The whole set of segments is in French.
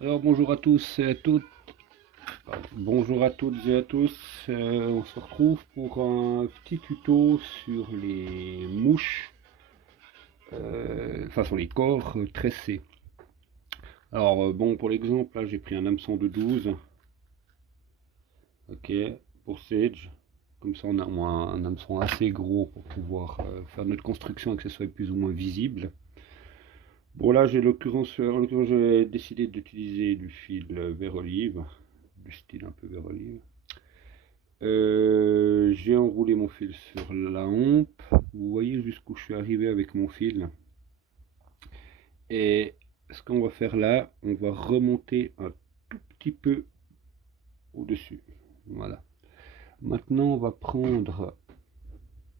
Alors bonjour à tous et à toutes. Bonjour à toutes et à tous. On se retrouve pour un petit tuto sur les mouches, enfin sur les corps tressés. Alors bon, pour l'exemple, là j'ai pris un hameçon de 12, ok, pour Sage. Comme ça on a au moins un hameçon assez gros pour pouvoir faire notre construction et que ce soit plus ou moins visible. Bon là j'ai en l'occurrence j'ai décidé d'utiliser du fil vert olive, du style un peu vert olive. J'ai enroulé mon fil sur la hampe. Vous voyez jusqu'où je suis arrivé avec mon fil. Et ce qu'on va faire là, on va remonter un tout petit peu au-dessus. Voilà. Maintenant, on va prendre.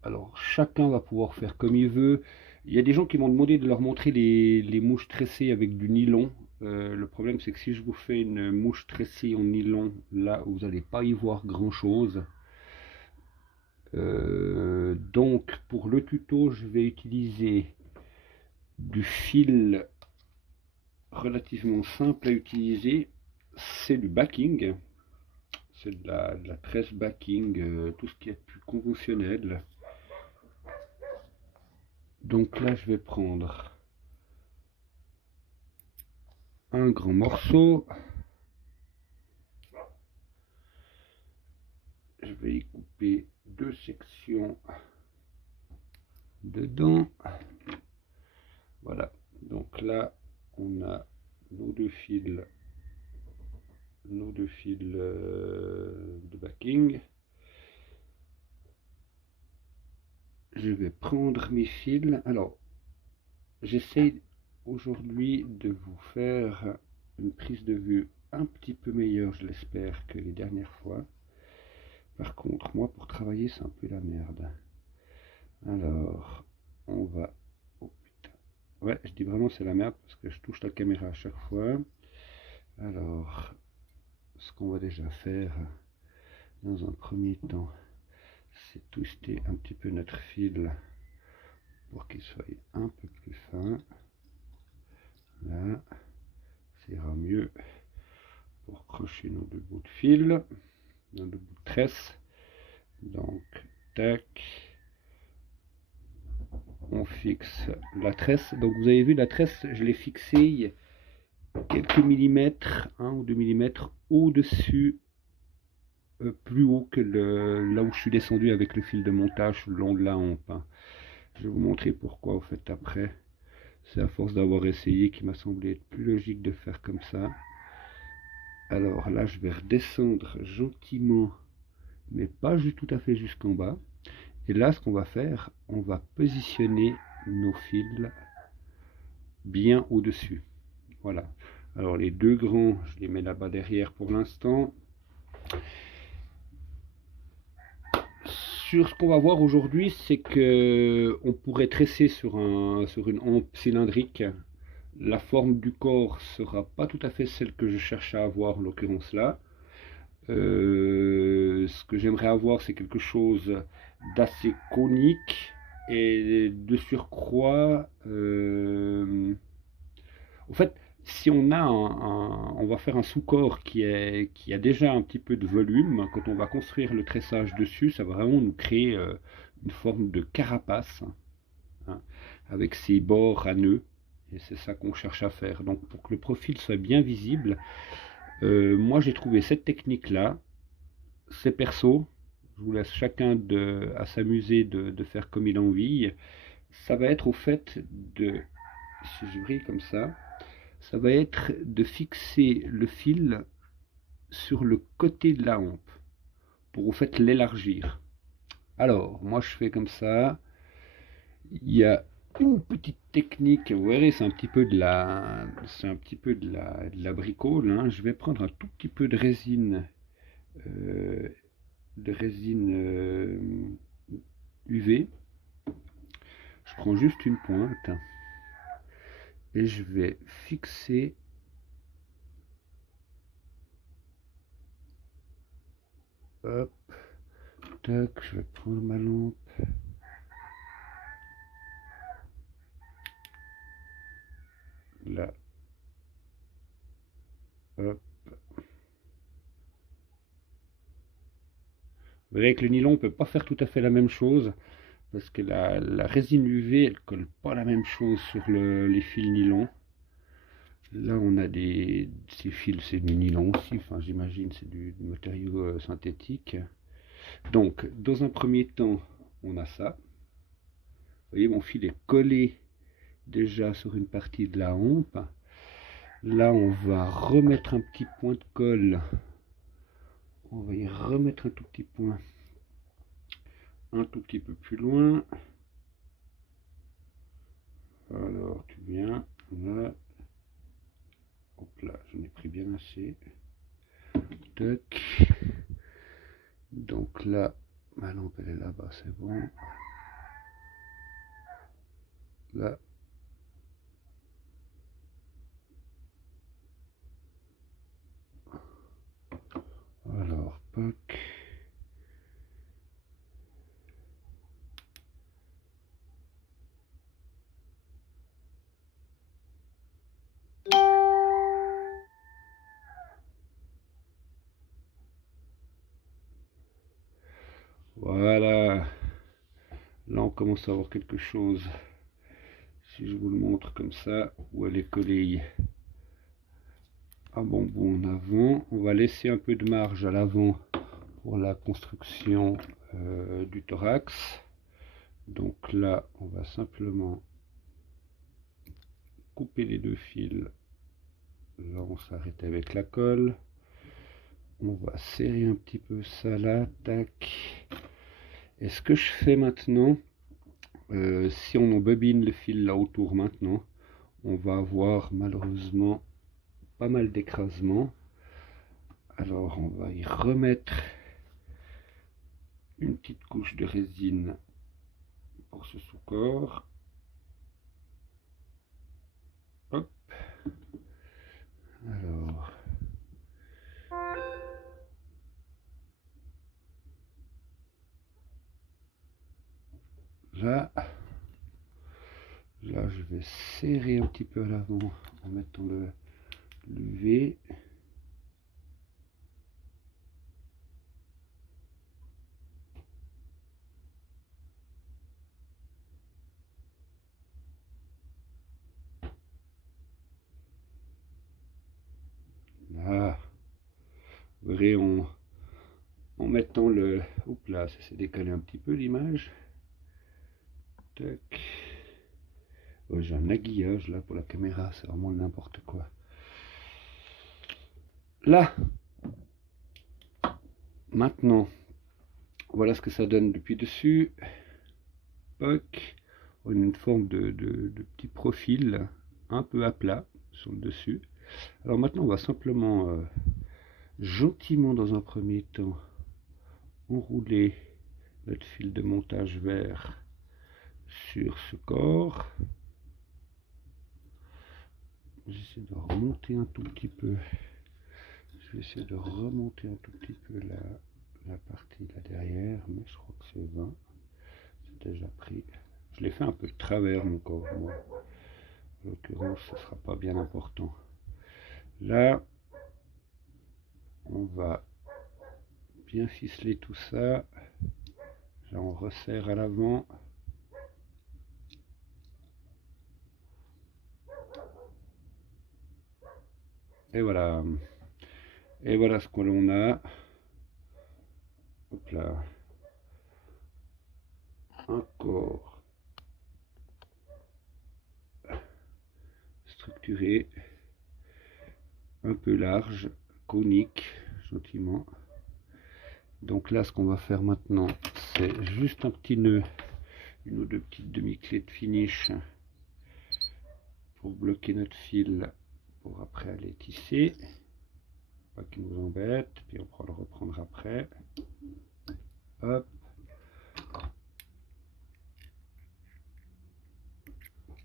Alors, chacun va pouvoir faire comme il veut. Il y a des gens qui m'ont demandé de leur montrer les mouches tressées avec du nylon. Le problème, c'est que si je vous fais une mouche tressée en nylon, là, vous n'allez pas y voir grand-chose. Donc pour le tuto, je vais utiliser du fil relativement simple à utiliser. C'est du backing, c'est de la tresse backing, tout ce qui est plus conventionnel. Donc là, je vais prendre un grand morceau. Je vais y couper deux sections dedans. Voilà. Donc là, on a nos deux fils de backing. Je vais prendre mes fils. Alors, j'essaye aujourd'hui de vous faire une prise de vue un petit peu meilleure, je l'espère, que les dernières fois. Par contre, moi, pour travailler, c'est un peu la merde. Alors, on va... Oh putain. Ouais, je dis vraiment c'est la merde parce que je touche la caméra à chaque fois. Alors, ce qu'on va déjà faire dans un premier temps, c'est twister un petit peu notre fil pour qu'il soit un peu plus fin. Là, ça ira mieux pour crocher nos deux bouts de fil, nos deux bouts de tresse. Donc, tac, on fixe la tresse. Donc, vous avez vu, la tresse, je l'ai fixée quelques millimètres, 1 ou 2 millimètres au-dessus, plus haut que là où je suis descendu avec le fil de montage le long de la hampe. Je vais vous montrer pourquoi, au fait, après. C'est à force d'avoir essayé qu'il m'a semblé être plus logique de faire comme ça. Alors là, je vais redescendre gentiment, mais pas tout à fait jusqu'en bas. Et là, ce qu'on va faire, on va positionner nos fils bien au-dessus. Voilà. Alors les deux grands, je les mets là-bas derrière pour l'instant. Sur ce qu'on va voir aujourd'hui, c'est que on pourrait tresser sur une hampe cylindrique. La forme du corps sera pas tout à fait celle que je cherche à avoir en l'occurrence là. Ce que j'aimerais avoir, c'est quelque chose d'assez conique et de surcroît. En fait, si on a on va faire un sous-corps qui a déjà un petit peu de volume, quand on va construire le tressage dessus, ça va vraiment nous créer une forme de carapace, hein, avec ses bords à nœuds. Et c'est ça qu'on cherche à faire. Donc pour que le profil soit bien visible, moi j'ai trouvé cette technique-là. C'est perso. Je vous laisse chacun à s'amuser de faire comme il a envie. Ça va être au fait de, si je brille comme ça va être de fixer le fil sur le côté de la hampe pour au fait l'élargir. Alors, moi je fais comme ça. Il y a une petite technique, vous verrez, c'est un petit peu de la bricole, hein. Je vais prendre un tout petit peu euh, de résine UV. Je prends juste une pointe et je vais fixer. Hop, tac, je vais prendre ma lampe. Là, Hop. Vous voyez, avec le nylon, on ne peut pas faire tout à fait la même chose parce que la résine UV, elle colle pas la même chose sur les fils nylon. Là, on a ces fils, c'est du nylon aussi, enfin j'imagine c'est du matériau synthétique. Donc, dans un premier temps, on a ça. Vous voyez, mon fil est collé déjà sur une partie de la hampe. Là, on va remettre un petit point de colle. On va y remettre un tout petit point. Un tout petit peu plus loin. Alors, tu viens là. Hop là, j'en ai pris bien assez. Tac. Donc là, ma lampe elle est là-bas, c'est bon. Là. Alors, poc. Voilà. Là, on commence à avoir quelque chose. Si je vous le montre comme ça, où elle est collée à bonbon en avant, on va laisser un peu de marge à l'avant pour la construction du thorax. Donc là, on va simplement couper les deux fils. Là, on s'arrête avec la colle. On va serrer un petit peu ça là, tac. Et ce que je fais maintenant, si on embobine le fil là autour maintenant, on va avoir malheureusement pas mal d'écrasement. Alors on va y remettre une petite couche de résine pour ce sous-corps. Hop. Alors. Là, je vais serrer un petit peu à l'avant en mettant l'UV. Là, vous verrez en mettant le... Oups là, ça s'est décalé un petit peu l'image. Tac. Ouais, j'ai un aiguillage là pour la caméra, c'est vraiment n'importe quoi. Là, maintenant, voilà ce que ça donne depuis dessus. Poc. On a une forme de petit profil un peu à plat sur le dessus. Alors maintenant, on va simplement gentiment dans un premier temps enrouler notre fil de montage vert sur ce corps. J'essaie de remonter un tout petit peu. Je vais essayer de remonter un tout petit peu la partie là derrière, mais je crois que c'est 20. C'est déjà pris. Je l'ai fait un peu de travers mon corps. Moi. En l'occurrence, ce ne sera pas bien important. Là, on va bien ficeler tout ça. Là, on resserre à l'avant. Et voilà. Et voilà ce que l'on a. Hop là. Un corps structuré, un peu large, conique, gentiment. Donc là, ce qu'on va faire maintenant, c'est juste un petit nœud, une ou deux petites demi-clés de finish pour bloquer notre fil pour après aller tisser. Pas qu'il nous embête, puis on pourra le reprendre après. Hop.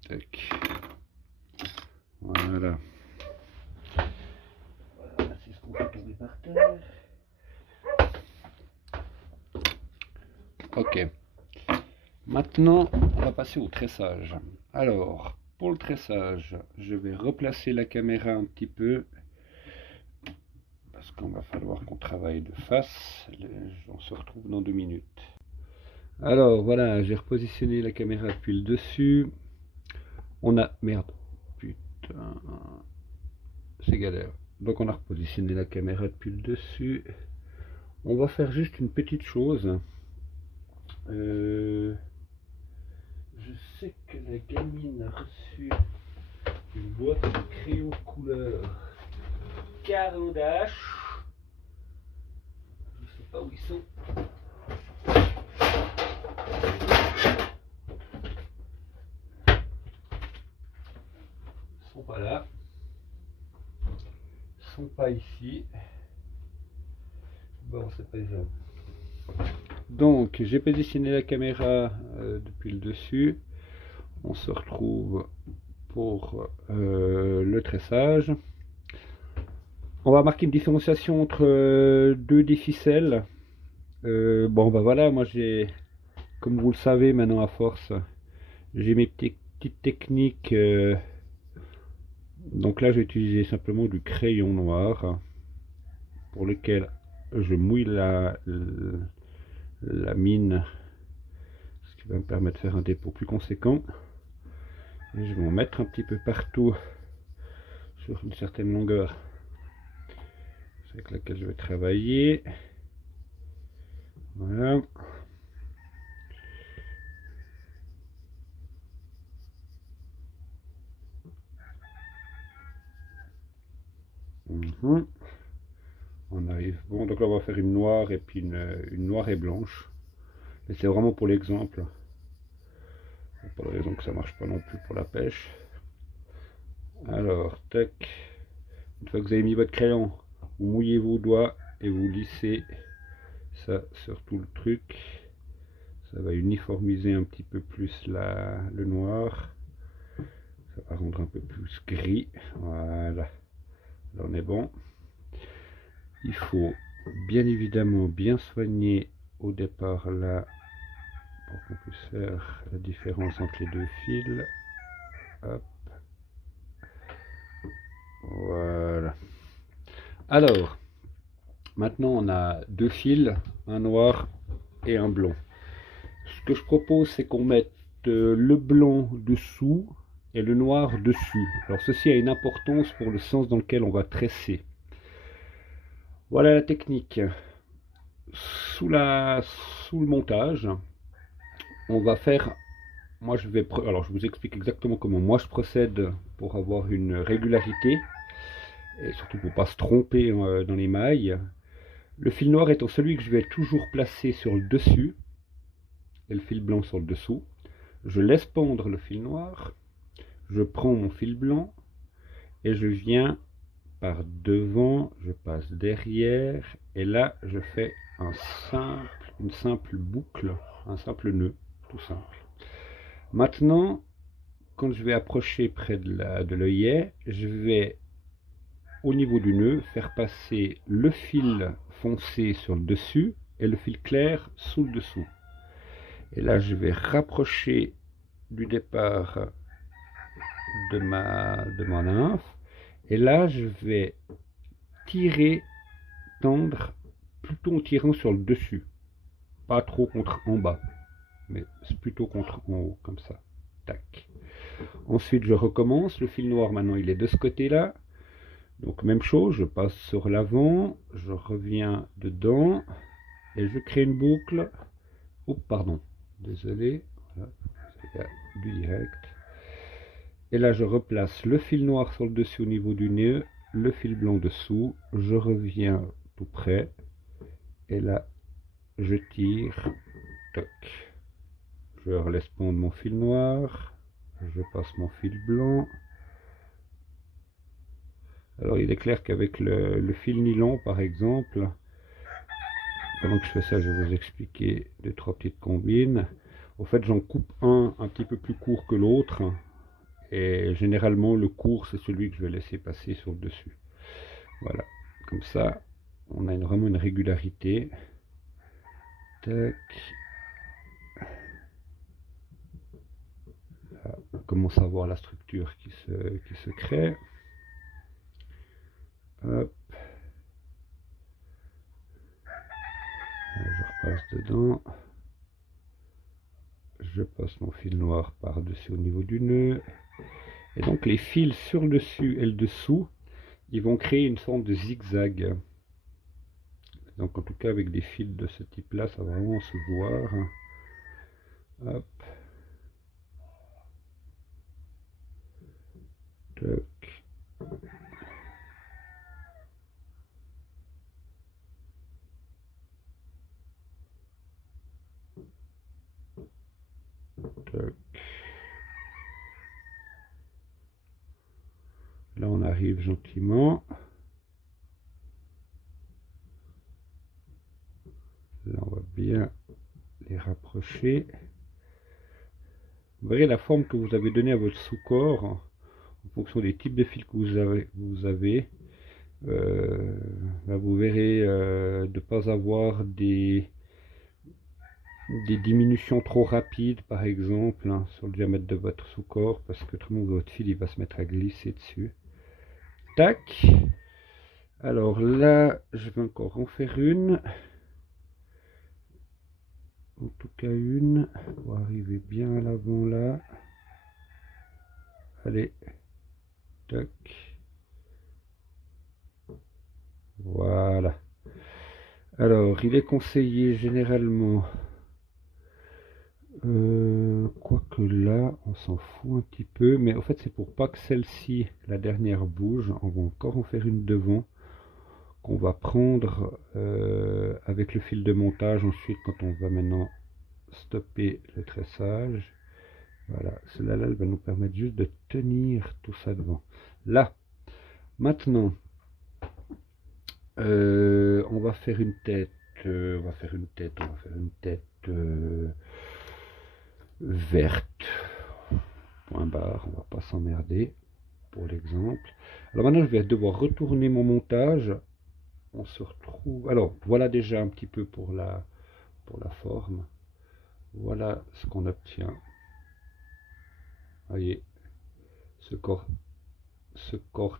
Tac. Voilà. Voilà, c'est ce qu'on fait tomber par terre. Ok. Maintenant, on va passer au tressage. Alors, pour le tressage, je vais replacer la caméra un petit peu qu'on va falloir qu'on travaille de face. On se retrouve dans 2 minutes. Alors voilà, j'ai repositionné la caméra depuis le dessus. On a... Merde. Putain. C'est galère. Donc on a repositionné la caméra depuis le dessus. On va faire juste une petite chose. Je sais que la gamine a reçu une boîte de crayons couleur Caran d'H. Je sais pas où ils sont. Ils sont pas là. Ils sont pas ici. Bon, c'est pas grave. Donc, j'ai positionné la caméra depuis le dessus. On se retrouve pour le tressage. On va marquer une différenciation entre deux des ficelles. Bon, bah voilà, moi j'ai, comme vous le savez maintenant à force, j'ai mes petites techniques. Donc là, j'ai utilisé simplement du crayon noir pour lequel je mouille la mine, ce qui va me permettre de faire un dépôt plus conséquent. Et je vais en mettre un petit peu partout sur une certaine longueur avec laquelle je vais travailler. Voilà. On arrive. Bon, donc là on va faire une noire et puis une noire et blanche. Mais c'est vraiment pour l'exemple. Pas de raison que ça marche pas non plus pour la pêche. Alors, tac. Une fois que vous avez mis votre crayon, vous mouillez vos doigts et vous lissez ça sur tout le truc. Ça va uniformiser un petit peu plus le noir. Ça va rendre un peu plus gris. Voilà. Là on est bon. Il faut bien évidemment bien soigner au départ là pour qu'on puisse faire la différence entre les deux fils. Hop. Voilà. Alors, maintenant on a deux fils, un noir et un blanc. Ce que je propose, c'est qu'on mette le blanc dessous et le noir dessus. Alors ceci a une importance pour le sens dans lequel on va tresser. Voilà la technique. Sous le montage, on va faire... Moi je vais... Alors je vous explique exactement comment moi je procède pour avoir une régularité. Et surtout pour ne pas se tromper dans les mailles. Le fil noir étant celui que je vais toujours placer sur le dessus. Et le fil blanc sur le dessous. Je laisse pendre le fil noir. Je prends mon fil blanc. Et je viens par devant, je passe derrière, et là je fais une simple boucle, un simple nœud, tout simple. Maintenant, quand je vais approcher près de l'œillet, je vais, au niveau du nœud, faire passer le fil foncé sur le dessus et le fil clair sous le dessous. Et là, je vais rapprocher du départ de ma nymphe. Et là, je vais tirer, tendre, plutôt en tirant sur le dessus. Pas trop contre en bas, mais plutôt contre en haut, comme ça. Tac. Ensuite, je recommence. Le fil noir, maintenant, il est de ce côté-là. Donc, même chose, je passe sur l'avant, je reviens dedans, et je crée une boucle. Oh, pardon. Désolé. Voilà. Il y a du direct. Et là, je replace le fil noir sur le dessus au niveau du nœud, le fil blanc dessous, je reviens tout près, et là, je tire, toc. Je relaisse pondre mon fil noir, je passe mon fil blanc. Alors, il est clair qu'avec le fil nylon, par exemple, pendant que je fais ça, je vais vous expliquer 2-3 petites combines. Au fait, j'en coupe un petit peu plus court que l'autre. Et généralement, le court, c'est celui que je vais laisser passer sur le dessus. Voilà. Comme ça, on a vraiment une régularité. Tac. Là, on commence à voir la structure qui se crée. Hop. dedans. Je passe mon fil noir par-dessus au niveau du nœud. Et donc les fils sur le dessus et le dessous, ils vont créer une forme de zigzag. Donc en tout cas avec des fils de ce type-là, ça va vraiment se voir. Hop. Tac. Tac. Là on arrive gentiment. Là on va bien les rapprocher. Vous verrez la forme que vous avez donnée à votre sous-corps en fonction des types de fils que vous avez. Là vous verrez de ne pas avoir des diminutions trop rapides par exemple hein, sur le diamètre de votre sous-corps parce que autrement votre fil il va se mettre à glisser dessus. Tac. Alors là je vais encore en faire une. En tout cas une pour arriver bien à l'avant là. Allez. Tac. Voilà. Alors il est conseillé généralement quoique là on s'en fout un petit peu mais en fait c'est pour pas que celle-ci la dernière bouge. On va encore en faire une devant qu'on va prendre avec le fil de montage ensuite quand on va maintenant stopper le tressage. Voilà, celle-là elle va nous permettre juste de tenir tout ça devant. Là, maintenant, on va faire une tête, verte. Point barre, on va pas s'emmerder pour l'exemple. Alors maintenant, je vais devoir retourner mon montage. On se retrouve. Alors, voilà déjà un petit peu pour la forme. Voilà ce qu'on obtient. Voyez, ce corps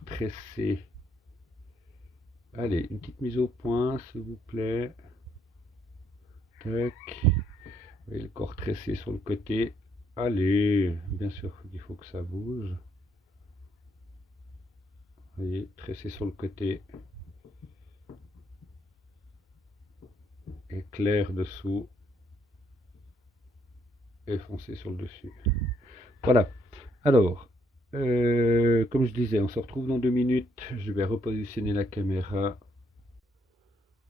tressé. Allez, une petite mise au point, s'il vous plaît. Tac. Vous voyez le corps tressé sur le côté. Allez, bien sûr, il faut que ça bouge. Vous voyez, tressé sur le côté. Et clair dessous. Et foncé sur le dessus. Voilà. Alors, comme je disais, on se retrouve dans 2 minutes. Je vais repositionner la caméra.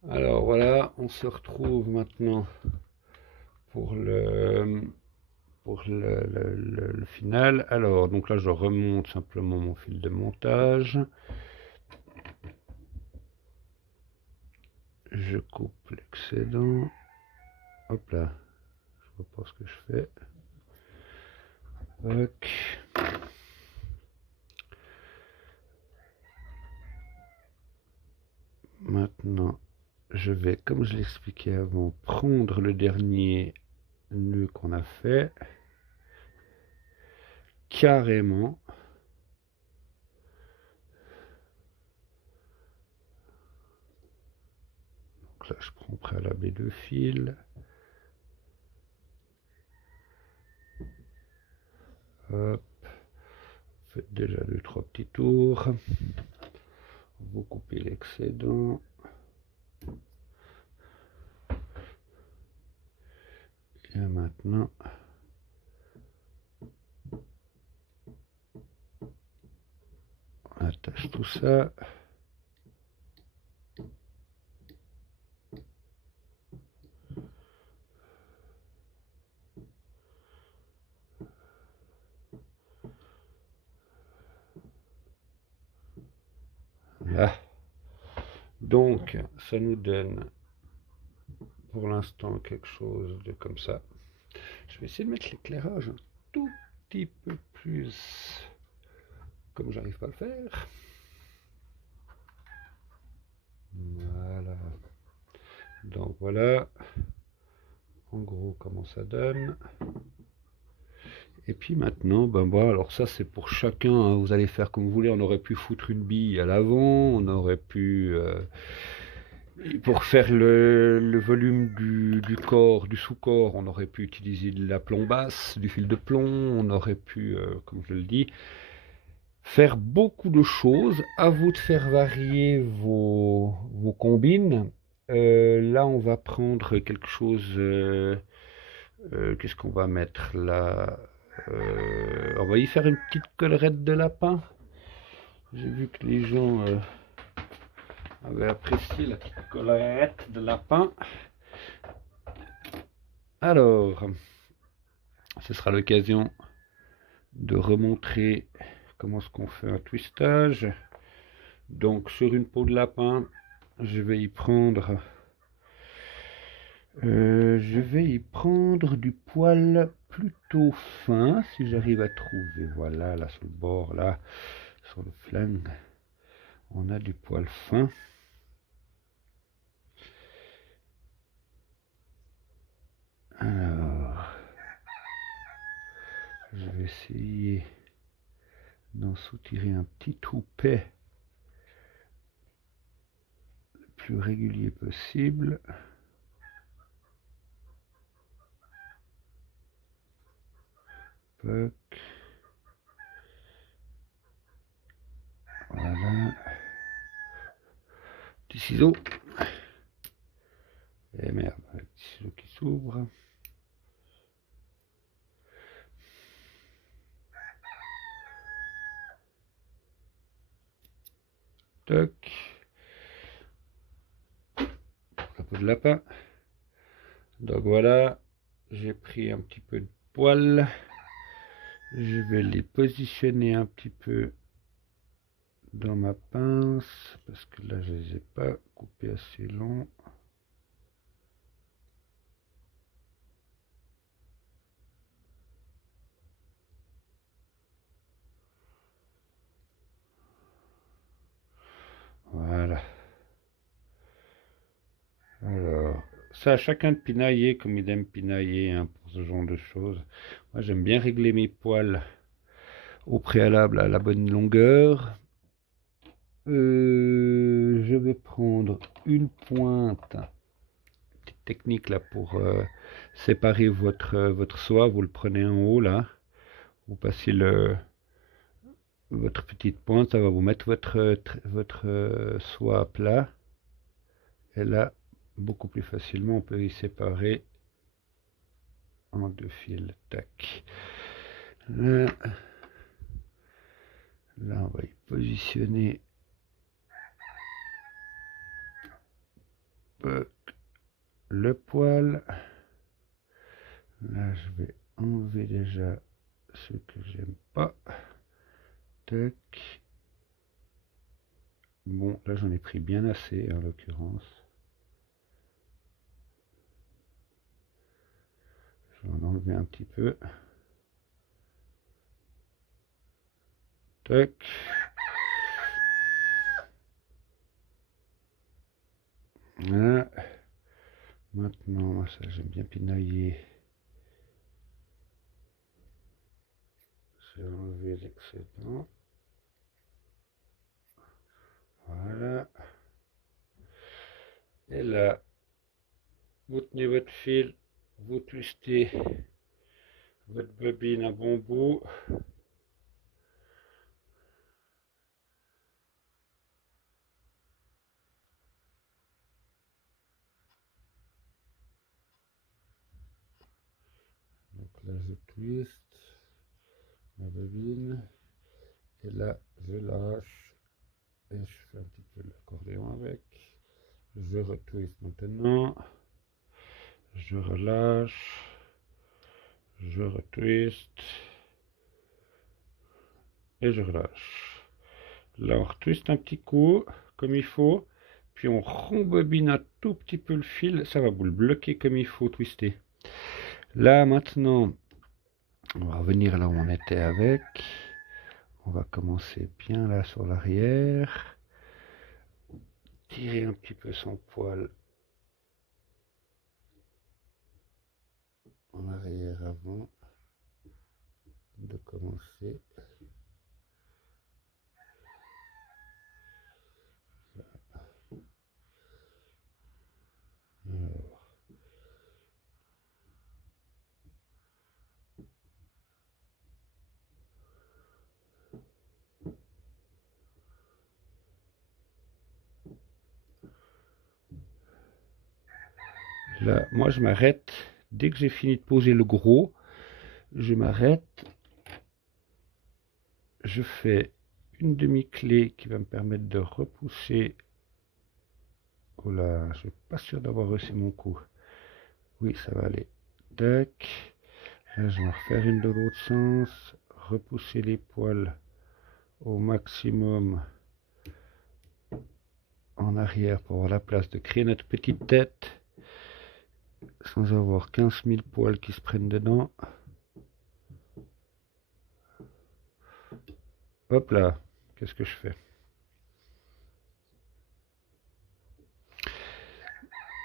Alors voilà, on se retrouve maintenant pour le final. Alors, donc là, je remonte simplement mon fil de montage. Je coupe l'excédent. Hop là. Je vois pas ce que je fais. Ok. Maintenant, je vais, comme je l'expliquais avant, prendre le dernier nœud qu'on a fait. Carrément. Donc là, je prends au préalable les 2 fils. Hop. Faites déjà 2-3 petits tours. Vous coupez l'excédent. Et maintenant, on attache tout ça. Là. Donc, ça nous donne pour l'instant quelque chose de comme ça. Je vais essayer de mettre l'éclairage un tout petit peu plus comme j'arrive pas à le faire. Voilà. Donc voilà. En gros comment ça donne. Et puis maintenant, ben voilà, alors ça c'est pour chacun, hein, vous allez faire comme vous voulez, on aurait pu foutre une bille à l'avant, on aurait pu Et pour faire le volume du corps, du sous-corps, on aurait pu utiliser de la plombasse, du fil de plomb, on aurait pu, comme je le dis, faire beaucoup de choses. À vous de faire varier vos combines. Là, on va prendre quelque chose. Qu'est-ce qu'on va mettre là? On va y faire une petite collerette de lapin. J'ai vu que les gens avaient apprécié la petite collerette de lapin. Alors, ce sera l'occasion de remontrer comment est-ce qu'on fait un twistage. Donc, sur une peau de lapin, je vais y prendre du poil plutôt fin, si j'arrive à trouver. Voilà, là sur le bord, là, sur le flanc, on a du poil fin. Alors, je vais essayer d'en soutirer un petit toupet le plus régulier possible. Voilà. Petit ciseau. Et merde, le petit ciseau qui s'ouvre. Toc. La peau de lapin. Donc voilà, j'ai pris un petit peu de poil. Je vais les positionner un petit peu dans ma pince parce que là je les ai pas coupés assez longs. Voilà. Alors, ça à chacun de pinailler comme il aime pinailler hein, pour ce genre de choses. Moi j'aime bien régler mes poils au préalable à la bonne longueur. Je vais prendre une pointe, petite technique là pour séparer votre soie. Vous le prenez en haut là, vous passez votre petite pointe, ça va vous mettre votre soie à plat. Et là, beaucoup plus facilement, on peut y séparer en deux fils. Tac. Là, on va y positionner le poil. Là, je vais enlever déjà ce que j'aime pas. Tac. Bon, là j'en ai pris bien assez en l'occurrence. Je vais en enlever un petit peu. Tac. Voilà. Maintenant, ça j'aime bien pinailler. Je vais enlever l'excédent. Voilà. Et là, vous tenez votre fil, vous twistez votre bobine à bon bout. Donc là, je twiste ma bobine. Et là, je lâche. Et je fais un petit peu l'accordéon avec. Je retwiste maintenant. Je relâche. Je retwiste. Et je relâche. Là, on retwiste un petit coup, comme il faut. Puis on rembobine un tout petit peu le fil. Ça va vous le bloquer comme il faut, twister. Là, maintenant, on va revenir là où on était avec. On va commencer bien là sur l'arrière. Tirer un petit peu son poil en arrière avant de commencer. Là, moi je m'arrête. Dès que j'ai fini de poser le gros, je m'arrête. Je fais une demi-clé qui va me permettre de repousser. Oh là, je suis pas sûr d'avoir réussi mon coup. Oui, ça va aller. Tac. Là, je vais en refaire une de l'autre sens. Repousser les poils au maximum en arrière pour avoir la place de créer notre petite tête sans avoir 15 000 poils qui se prennent dedans. Hop là, qu'est-ce que je fais?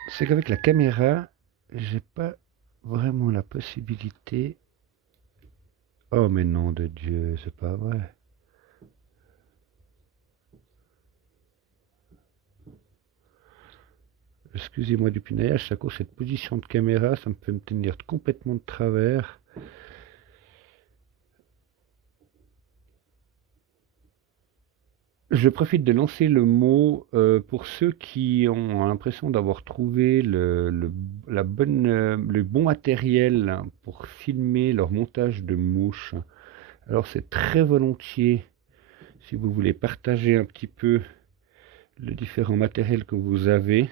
C'est qu'avec la caméra, j'ai pas vraiment la possibilité. Oh mais nom de Dieu, c'est pas vrai. Excusez-moi du pinaillage, c'est à cause de cette position de caméra, ça me fait me tenir complètement de travers. Je profite de lancer le mot pour ceux qui ont l'impression d'avoir trouvé le bon matériel pour filmer leur montage de mouches. Alors c'est très volontiers, si vous voulez partager un petit peu les différents matériels que vous avez,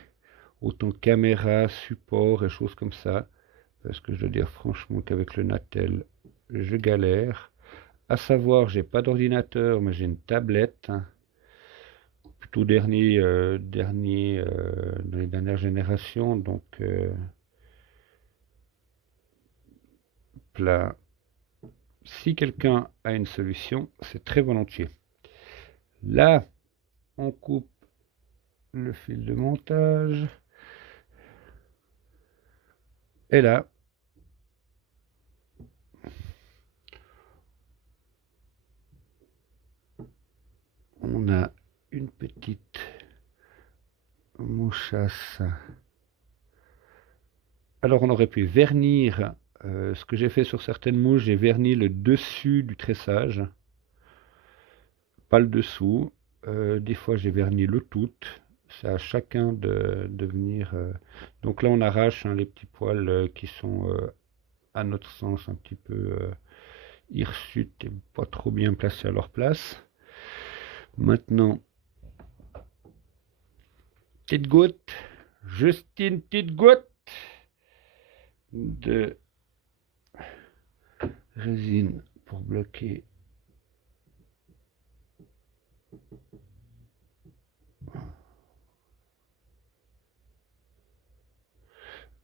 autant caméra, support et choses comme ça, parce que je dois dire franchement qu'avec le Natel, je galère. À savoir, j'ai pas d'ordinateur, mais j'ai une tablette, plutôt dans les dernières générations, donc là, si quelqu'un a une solution, c'est très volontiers. Là, on coupe le fil de montage. Et là, on a une petite mouchasse. Alors on aurait pu vernir, ce que j'ai fait sur certaines mouches, j'ai verni le dessus du tressage, pas le dessous. Des fois j'ai verni le tout. C'est à chacun de venir. Donc là on arrache les petits poils qui sont à notre sens un petit peu hirsutes et pas trop bien placés à leur place. Maintenant, petite goutte, juste une petite goutte de résine pour bloquer.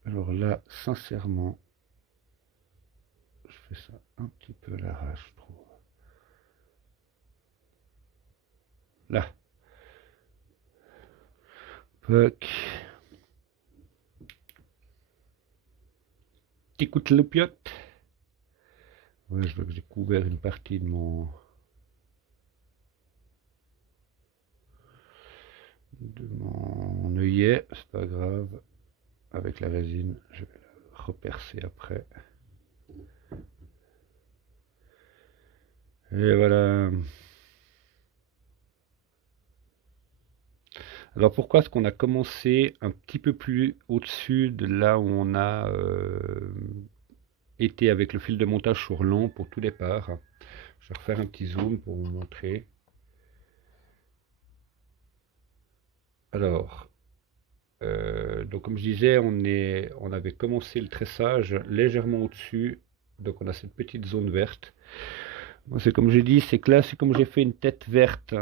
Alors là, sincèrement, je fais ça un petit peu à l'arrache, je trouve. Là. Poc. Petit coup de loupiote. Ouais, je vois que j'ai couvert une partie de mon œillet, c'est pas grave. Avec la résine, je vais la repercer après. Et voilà. Alors pourquoi est-ce qu'on a commencé un petit peu plus au-dessus de là où on a été avec le fil de montage sur long pour tout départ? Je vais refaire un petit zoom pour vous montrer. Alors, donc comme je disais, on avait commencé le tressage légèrement au-dessus, donc on a cette petite zone verte. Moi, c'est comme j'ai dit, c'est que là, c'est comme j'ai fait une tête verte.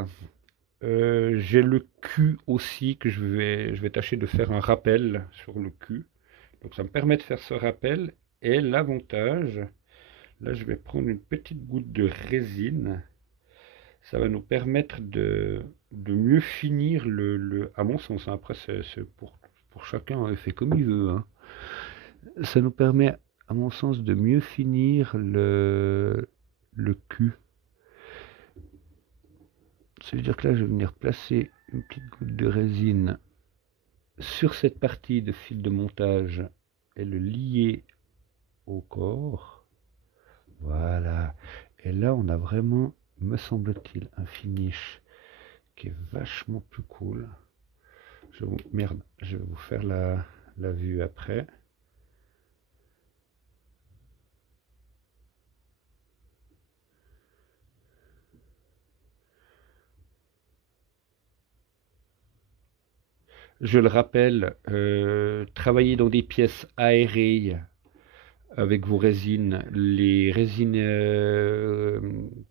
J'ai le cul aussi que je vais tâcher de faire un rappel sur le cul. Donc ça me permet de faire ce rappel. Et l'avantage, là je vais prendre une petite goutte de résine. Ça va nous permettre de mieux finir à mon sens, hein. Après c'est pour chacun, il fait comme il veut, hein. Ça nous permet, à mon sens, de mieux finir le cul. Ça veut dire que là, je vais venir placer une petite goutte de résine sur cette partie de fil de montage et le lier au corps. Voilà. Et là, on a vraiment, me semble-t-il, un finish qui est vachement plus cool. Merde, je vais vous faire la vue après. Je le rappelle, travailler dans des pièces aérées avec vos résines. Les résines,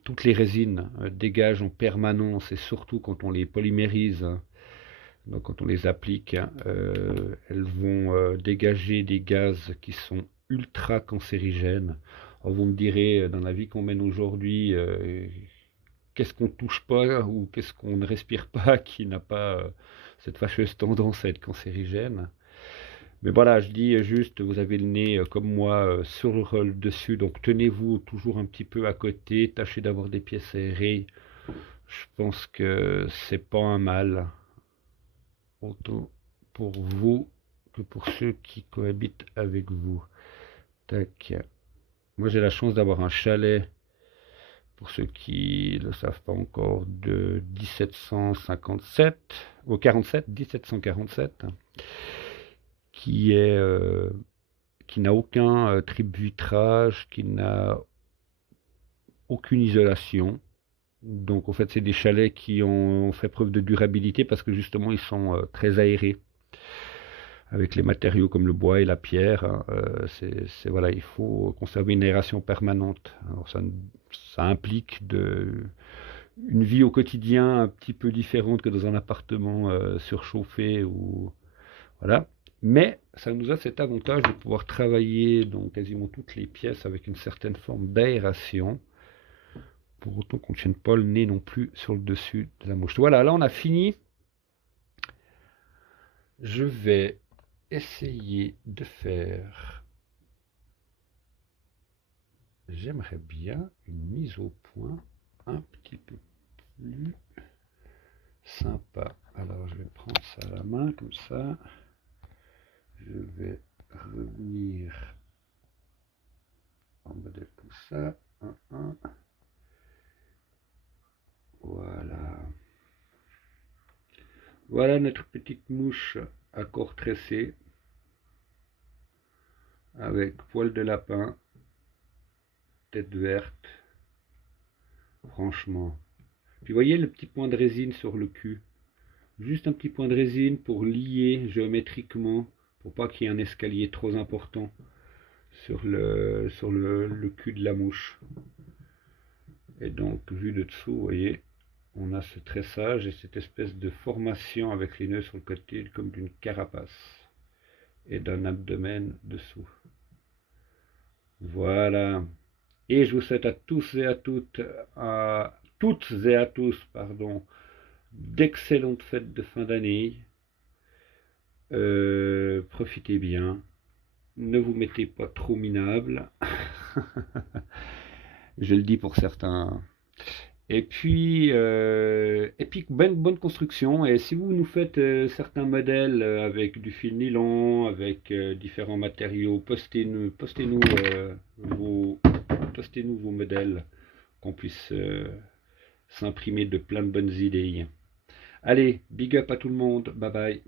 toutes les résines dégagent en permanence et surtout quand on les polymérise, hein, donc quand on les applique, hein, elles vont dégager des gaz qui sont ultra cancérigènes. Alors vous me direz, dans la vie qu'on mène aujourd'hui, qu'est-ce qu'on ne touche pas ou qu'est-ce qu'on ne respire pas qui n'a pas cette fâcheuse tendance à être cancérigène. Mais voilà, je dis juste, vous avez le nez comme moi sur le dessus, donc tenez-vous toujours un petit peu à côté, tâchez d'avoir des pièces aérées. Je pense que c'est pas un mal, autant pour vous que pour ceux qui cohabitent avec vous. Tac. Moi j'ai la chance d'avoir un chalet, pour ceux qui ne le savent pas encore, de 1757, ou 47, 1747, qui est qui n'a aucun triple-vitrage, qui n'a aucune isolation. Donc en fait c'est des chalets qui ont fait preuve de durabilité parce que justement ils sont très aérés avec les matériaux comme le bois et la pierre, hein. Voilà, il faut conserver une aération permanente. Alors ça implique une vie au quotidien un petit peu différente que dans un appartement surchauffé ou voilà. Mais ça nous a cet avantage de pouvoir travailler dans quasiment toutes les pièces avec une certaine forme d'aération, pour autant qu'on ne tienne pas le nez non plus sur le dessus de la mouche. Voilà, là on a fini. Je vais essayer de faire, j'aimerais bien une mise au point un petit peu plus sympa. Alors je vais prendre ça à la main comme ça. Je vais revenir en modèle comme ça. Voilà. Voilà notre petite mouche à corps tressé avec poil de lapin, tête verte. Franchement. Puis voyez le petit point de résine sur le cul. Juste un petit point de résine pour lier géométriquement, pour pas qu'il y ait un escalier trop important sur le cul de la mouche. Et donc, vu de dessous, vous voyez, on a ce tressage et cette espèce de formation avec les nœuds sur le côté, comme d'une carapace et d'un abdomen dessous. Voilà. Et je vous souhaite à tous et à toutes et à tous, pardon, d'excellentes fêtes de fin d'année. Profitez bien. Ne vous mettez pas trop minable. Je le dis pour certains. Et puis bonne construction. Et si vous nous faites certains modèles avec du fil nylon, avec différents matériaux, postez-nous vos modèles, qu'on puisse s'imprimer de plein de bonnes idées. Allez, big up à tout le monde. Bye bye.